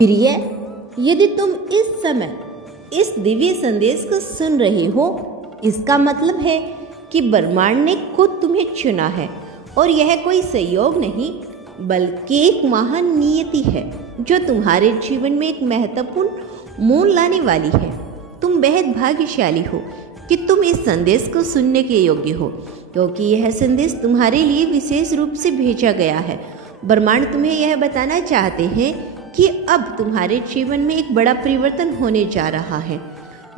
प्रिय, यदि तुम इस समय इस दिव्य संदेश को सुन रहे हो, इसका मतलब है कि ब्रह्मांड ने खुद तुम्हें चुना है और यह कोई संयोग नहीं बल्कि एक महान नियति है जो तुम्हारे जीवन में एक महत्वपूर्ण मोड़ लाने वाली है। तुम बेहद भाग्यशाली हो कि तुम इस संदेश को सुनने के योग्य हो, क्योंकि यह संदेश तुम्हारे लिए विशेष रूप से भेजा गया है। ब्रह्मांड तुम्हें यह बताना चाहते हैं कि अब तुम्हारे जीवन में एक बड़ा परिवर्तन होने जा रहा है।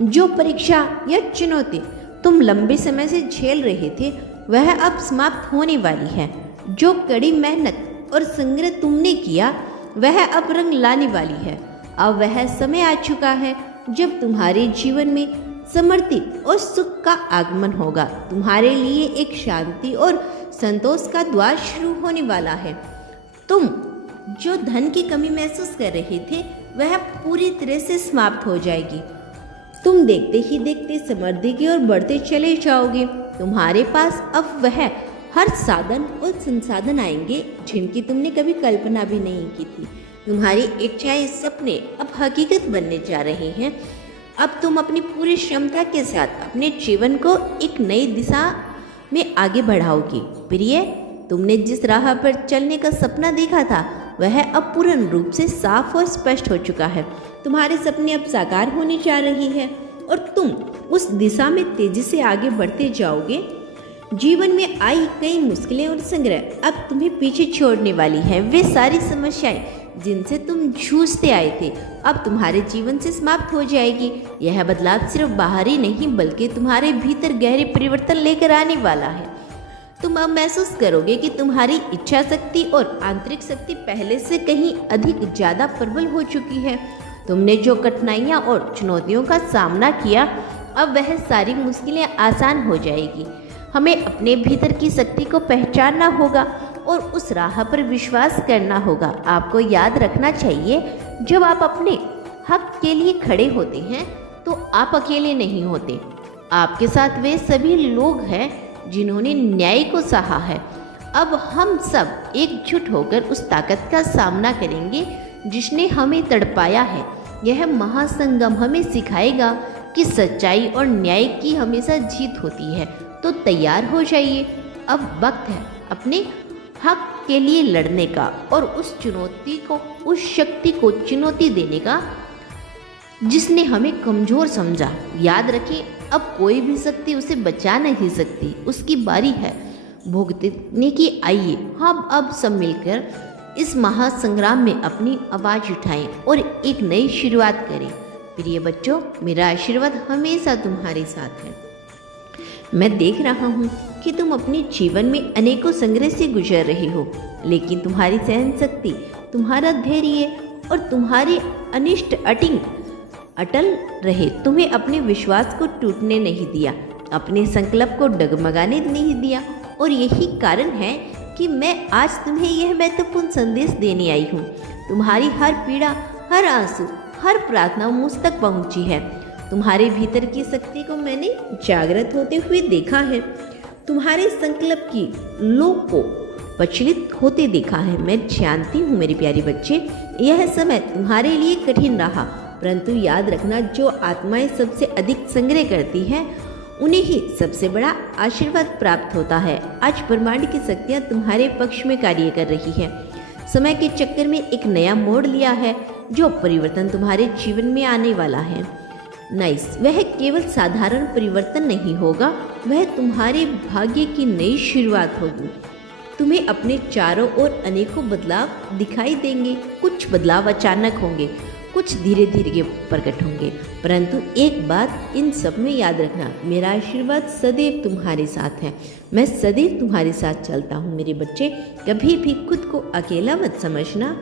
जो परीक्षा या चुनौती तुम लंबे समय से झेल रहे थे, वह अब समाप्त होने वाली है। जो कड़ी मेहनत और संग्रह तुमने किया, वह अब रंग लाने वाली है। अब वह समय आ चुका है जब तुम्हारे जीवन में समृद्धि और सुख का आगमन होगा। तुम्हारे लिए एक शांति और संतोष का द्वार शुरू होने वाला है। तुम जो धन की कमी महसूस कर रहे थे, वह पूरी तरह से समाप्त हो जाएगी। तुम देखते ही देखते समृद्धि की ओर बढ़ते चले जाओगे। तुम्हारे पास अब वह हर साधन और संसाधन आएंगे जिनकी तुमने कभी कल्पना भी नहीं की थी। तुम्हारी इच्छाएं, सपने अब हकीकत बनने जा रहे हैं। अब तुम अपनी पूरी क्षमता के साथ अपने जीवन को एक नई दिशा में आगे बढ़ाओगे। प्रिय, तुमने जिस राह पर चलने का सपना देखा था, वह अब पूर्ण रूप से साफ और स्पष्ट हो चुका है। तुम्हारे सपने अब साकार होने जा रही है और तुम उस दिशा में तेजी से आगे बढ़ते जाओगे। जीवन में आई कई मुश्किलें और संग्रह अब तुम्हें पीछे छोड़ने वाली है। वे सारी समस्याएं जिनसे तुम जूझते आए थे, अब तुम्हारे जीवन से समाप्त हो जाएगी। यह बदलाव सिर्फ बाहरी नहीं बल्कि तुम्हारे भीतर गहरे परिवर्तन लेकर आने वाला है। तुम अब महसूस करोगे कि तुम्हारी इच्छा शक्ति और आंतरिक शक्ति पहले से कहीं अधिक ज़्यादा प्रबल हो चुकी है। तुमने जो कठिनाइयाँ और चुनौतियों का सामना किया, अब वह सारी मुश्किलें आसान हो जाएगी। हमें अपने भीतर की शक्ति को पहचानना होगा और उस राह पर विश्वास करना होगा। आपको याद रखना चाहिए, जब आप अपने हक के लिए खड़े होते हैं तो आप अकेले नहीं होते। आपके साथ वे सभी लोग हैं जिन्होंने न्याय को सहा है। अब हम सब एकजुट होकर उस ताकत का सामना करेंगे जिसने हमें तड़पाया है। यह महासंगम हमें सिखाएगा कि सच्चाई और न्याय की हमेशा जीत होती है। तो तैयार हो जाइए, अब वक्त है अपने हक के लिए लड़ने का और उस चुनौती को, उस शक्ति को चुनौती देने का जिसने हमें कमज़ोर समझा। याद रखें, अब कोई भी शक्ति उसे बचा नहीं सकती। उसकी बारी है भुगतने की। आइए हम अब सब मिलकर इस महासंग्राम में अपनी आवाज़ उठाएं और एक नई शुरुआत करें। प्रिय बच्चों, मेरा आशीर्वाद हमेशा तुम्हारे साथ है। मैं देख रहा हूँ कि तुम अपने जीवन में अनेकों संग्रह से गुजर रहे हो, लेकिन तुम्हारी सहन शक्ति, तुम्हारा धैर्य और तुम्हारे अनिष्ट अटल रहे। तुम्हें अपने विश्वास को टूटने नहीं दिया, अपने संकल्प को डगमगाने नहीं दिया। और यही कारण है कि मैं आज तुम्हें यह महत्वपूर्ण संदेश देने आई हूँ। तुम्हारी हर पीड़ा, हर आंसू, हर प्रार्थना मुझ तक पहुँची है। तुम्हारे भीतर की शक्ति को मैंने जागृत होते हुए देखा है। तुम्हारे संकल्प की लो को प्रचलित होते देखा है। मैं जानती हूँ मेरे प्यारे बच्चे, यह समय तुम्हारे लिए कठिन रहा, परंतु याद रखना, जो आत्माएं सबसे अधिक संग्रह करती हैं, उन्हें ही सबसे बड़ा आशीर्वाद प्राप्त होता है। आज ब्रह्मांड की शक्तियाँ तुम्हारे पक्ष में कार्य कर रही है। समय के चक्कर में एक नया मोड़ लिया है। जो परिवर्तन तुम्हारे जीवन में आने वाला है, वह केवल साधारण परिवर्तन नहीं होगा, वह तुम्हारे भाग्य की नई शुरुआत होगी। तुम्हें अपने चारों ओर अनेकों बदलाव दिखाई देंगे। कुछ बदलाव अचानक होंगे, कुछ धीरे धीरे प्रकट होंगे, परंतु एक बात इन सब में याद रखना, मेरा आशीर्वाद सदैव तुम्हारे साथ है। मैं सदैव तुम्हारे साथ चलता हूँ मेरे बच्चे। कभी भी खुद को अकेला मत समझना।